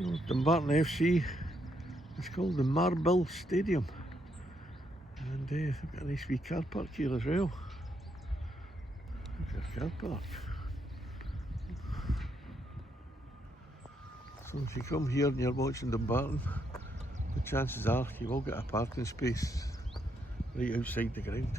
Dumbarton FC. It's called the Marble Stadium, and they've got a nice wee car park here as well. There's your car park. So if you come here and you're watching Dumbarton, the chances are you will get a parking space right outside the ground.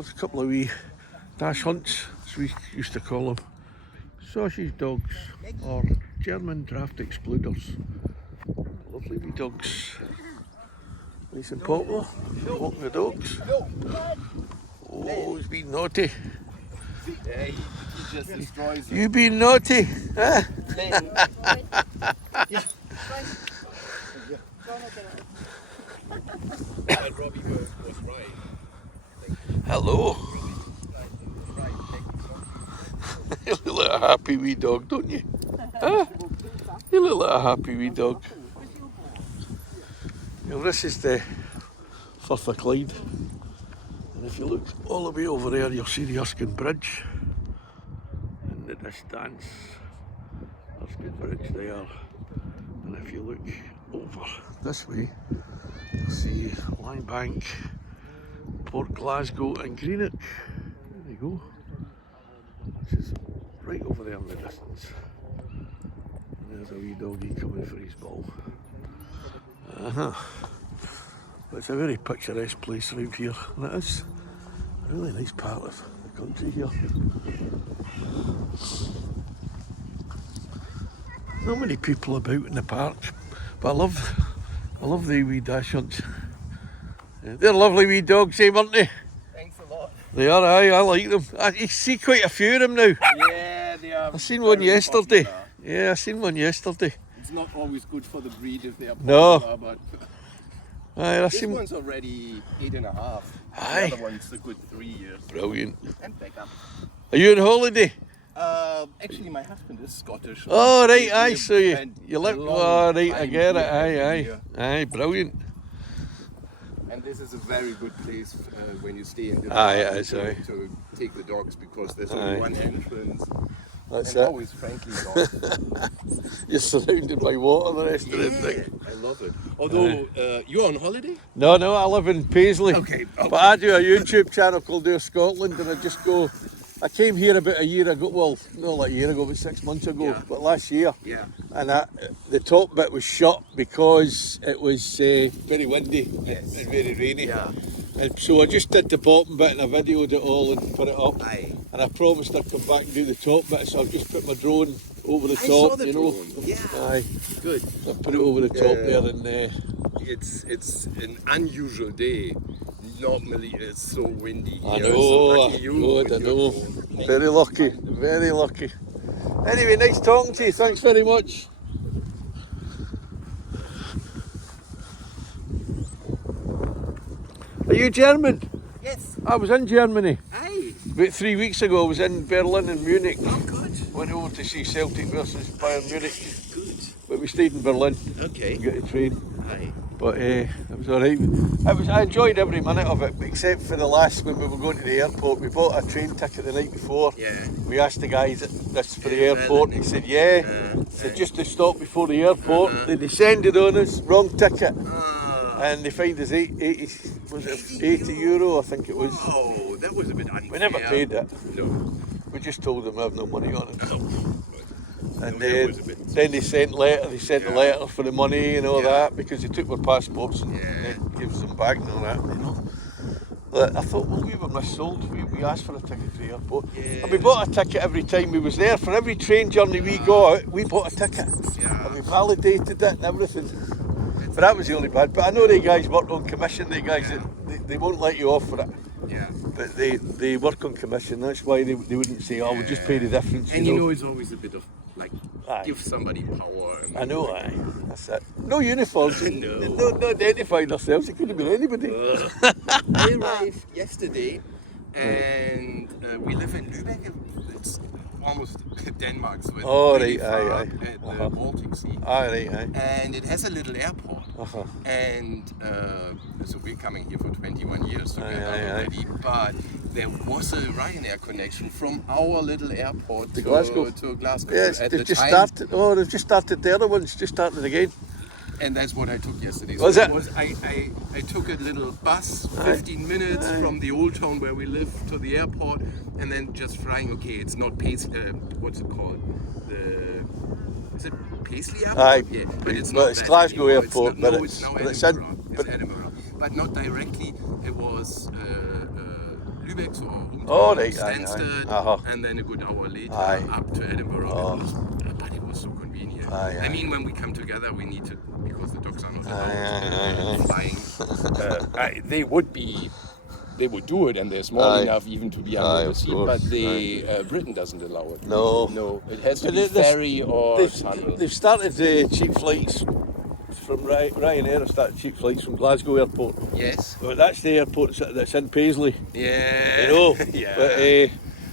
there's a couple of wee dash hunts, as we used to call them. Sausage dogs, or German draft excluders. Lovely wee dogs. Nice and popular. Walking the dogs. Oh, he's been naughty. Yeah, he just destroys them. You been naughty, huh? And Robbie was right. Hello. You look like a happy wee dog, don't you? Huh? You look like a happy wee dog. Well, this is the Firth of Clyde. And if you look all the way over there, you'll see the Erskine Bridge. In the distance, Erskine Bridge there. And if you look over this way, you'll see Langbank, Port Glasgow and Greenock. There you go. Which is right over there in the distance. And there's a wee doggy coming for his ball. But it's a very picturesque place around here, and it is a really nice part of the country here. Not many people about in the park, but I love the wee dash hunts. They're lovely wee dogs, aren't they? Thanks a lot. They are, aye, I like them. You see quite a few of them now. Yeah, they are. I seen one yesterday. Popular. Yeah, I seen one yesterday. It's not always good for the breed if they are No. popular, but Aye, I this seen. one's already 8.5. Aye. The other one's a good 3 years. Brilliant. And back up. Are you on holiday? Actually, my husband is Scottish. Oh, right, We aye, have so you spent live. a long Oh, right, I time get it. here Aye, every aye. year. Aye, brilliant. And this is a very good place when you stay in the Aye, it garden is, aye. to take the dogs, because there's Aye. only one entrance That's and it. always friendly dogs. You're surrounded by water the rest of the Yeah, thing. I love it. Although you're on holiday? No, I live in Paisley. Okay. But I do a YouTube channel called Do Scotland, and I just go. I came here about a year ago. Well, not like a year ago, but 6 months ago. Yeah. But last year, Yeah. and the top bit was shut because it was very windy Yes. and very rainy. Yeah. And so I just did the bottom bit and I videoed it all and put it up. Aye. And I promised I'd come back and do the top bit, so I've just put my drone over the I top, saw the you know. drone, yeah. Aye. Good. I put it over the top there, and It's an unusual day. Normally it's so windy I here. know, So lucky you with I your know. drone. Very lucky, very lucky. Anyway, nice talking to you. Thanks very much. Are you German? Yes. I was in Germany Aye. about 3 weeks ago. I was in Berlin and Munich. Oh, good. Went over to see Celtic versus Bayern Munich, Good. but we stayed in Berlin. Okay. Got a train, Aye. but it was all right. I enjoyed every minute of it, except for the last when we were going to the airport. We bought a train ticket the night before. Yeah. We asked the guys at this for the Yeah, airport, and he said, "Yeah." Said just to stop before the airport. They descended on us, wrong ticket, and they fined us 80 euro, I think it was. Oh, that was a bit unfair. We never paid it. No. We just told them we have no money on it. And No, that was a bit- then they sent a Yeah. letter for the money and all Yeah. that, because they took our passports and Yeah. then gave us them back and all that, you know. But I thought, well, we were missold. We asked for a ticket for the airport. Yeah. And we bought a ticket every time we was there. For every train journey we go out, we bought a ticket. Yeah. And we validated it and everything. But that was the only bad. But I know they guys work on commission, they guys, they won't let you off for it. Yeah. But they work on commission, that's why they wouldn't say, oh, we'll just pay the difference. And you know, it's always a bit of like Aye. give somebody power. And I know, aye. That's it. No uniforms. No. Not identifying ourselves. It could have been anybody. I arrived yesterday, and we live in Lübeck. It's almost Denmark, so it's Oh, really right, aye, far aye. at the Uh-huh. Baltic Sea. Aye, right, aye. And it has a little airport. Uh-huh. And so we're coming here for 21 years together Aye, aye, already. But there was a Ryanair connection from our little airport to Glasgow. To Glasgow. Yes, at they've the just time. started. Oh, they've just started the other ones. Just started again. And that's what I took yesterday. Was it? I took a little bus, 15 minutes from the old town where we live to the airport, and then just flying. Okay, it's not Paisley. What's it called? Is it Paisley Airport? Aye. Yeah, but it's Well, not. it's that Glasgow anymore. Airport, it's but it's now it's Edinburgh. in- It's but- Edinburgh, but not directly. It was Lübeck, so our hometown, Oh, right, Stansted, aye. and then a good hour later Aye. up to Edinburgh. Oh. But it was so convenient. Aye, I aye. mean, when we come together, we need to, because the dogs are not Aye, allowed flying. They would do it, and they're small Aye. enough even to be Aye, under the of seat, course. but Britain doesn't allow it. No. No, it has to But be this- ferry or tunnel. They've started cheap flights from Ryanair. Have started cheap flights from Glasgow Airport. Yes. But that's the airport that's in Paisley. Yeah. You know. Yeah. But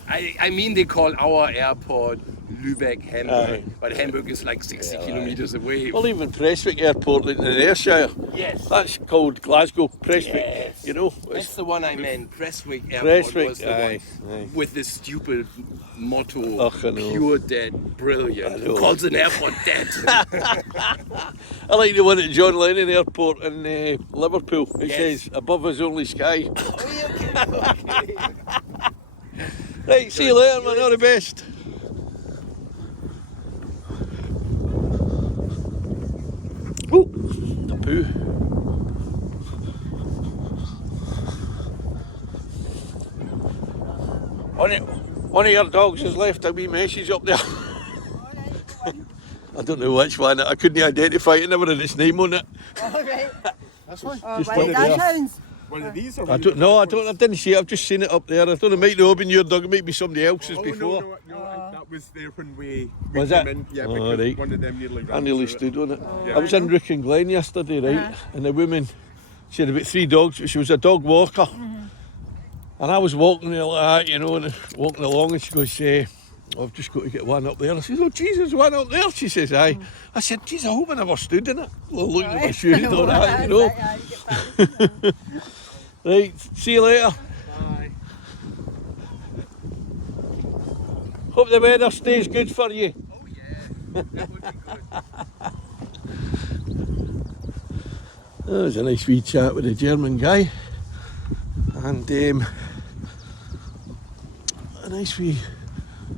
I mean, they call our airport Lübeck, Hamburg, Aye. but Hamburg is like 60 Yeah, kilometers away. well, even Prestwick Airport in Ayrshire. Yes. That's called Glasgow Prestwick. Yes. You know. That's the one I meant. Prestwick Airport Prestwick, was the aye, one aye. with this stupid motto, Ugh, I know. pure dead, brilliant. I Who know. calls an airport dead? I like the one at John Lennon Airport in Liverpool. It Yes. says above us only sky. Okay. Right, see you later, man. All the best. Ooh, the poo. One of your dogs has left a wee message up there. I don't know which one. I couldn't identify it. Never had its name on it. Alright. That's fine. Oh, Just right, put it that there. sounds. One of these or I don't know. I didn't see it. I've just seen it up there. I don't know. It might not have been your dog. It might be somebody else's before. No, that was there when we Was came it? in. Yeah, Oh, because right. one of them nearly ran I nearly through it. stood on it. Yeah. I was in Rook and Glen yesterday, right? And the woman, she had about 3 dogs. She was a dog walker. And I was walking there like that, you know, and walking along, and she goes, I've just got to get one up there. I said, oh, Jesus, one up there? She says, aye. I said, geez, I hope I never stood in it. Well, looking at my shoes and all that, you know. Right, see you later. Bye. Hope the weather stays good for you. Oh yeah, that would be good. That was a nice wee chat with a German guy. And a nice wee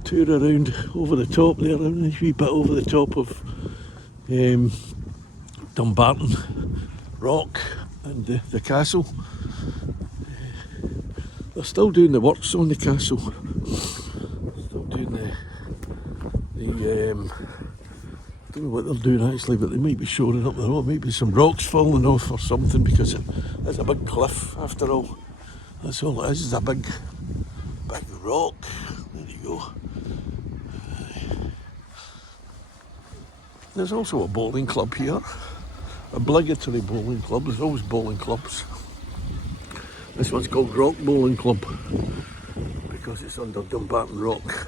tour around over the top there, a nice wee bit over the top of Dumbarton Rock and the castle. They're still doing the works on the castle. Still doing the I don't know what they're doing actually, but they might be shoring up the road. Maybe some rocks falling off or something, because it's a big cliff after all. That's all it is a big rock. There you go. There's also a bowling club here. Obligatory bowling club. There's always bowling clubs. This one's called Rock Bowling Club because it's under Dumbarton Rock.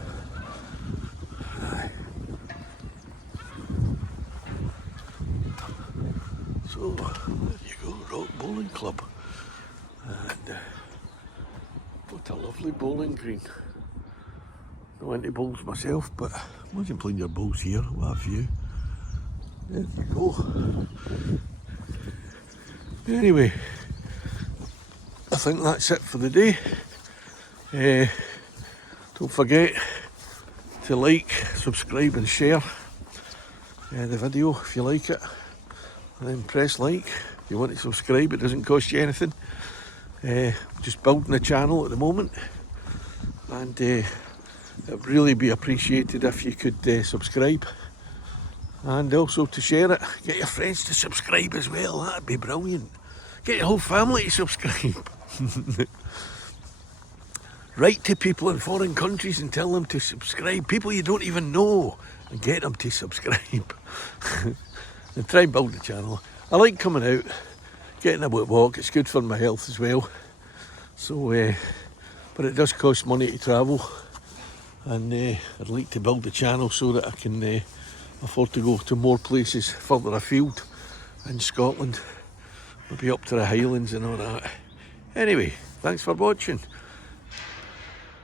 So there you go, Rock Bowling Club. And what a lovely bowling green. Not into bowls myself, but imagine playing your bowls here. What a view. There you go. Anyway, I think that's it for the day. Don't forget to like, subscribe and share the video if you like it. And then press like if you want to subscribe. It doesn't cost you anything. Just building the channel at the moment. And it'd really be appreciated if you could subscribe. And also to share it. Get your friends to subscribe as well. That'd be brilliant. Get your whole family to subscribe. Write to people in foreign countries and tell them to subscribe. People you don't even know, and get them to subscribe. And try and build the channel. I like coming out, getting a bit walk. It's good for my health as well. So, but it does cost money to travel. And I'd like to build the channel so that I can afford to go to more places further afield in Scotland. Maybe up to the Highlands and all that. Anyway, thanks for watching.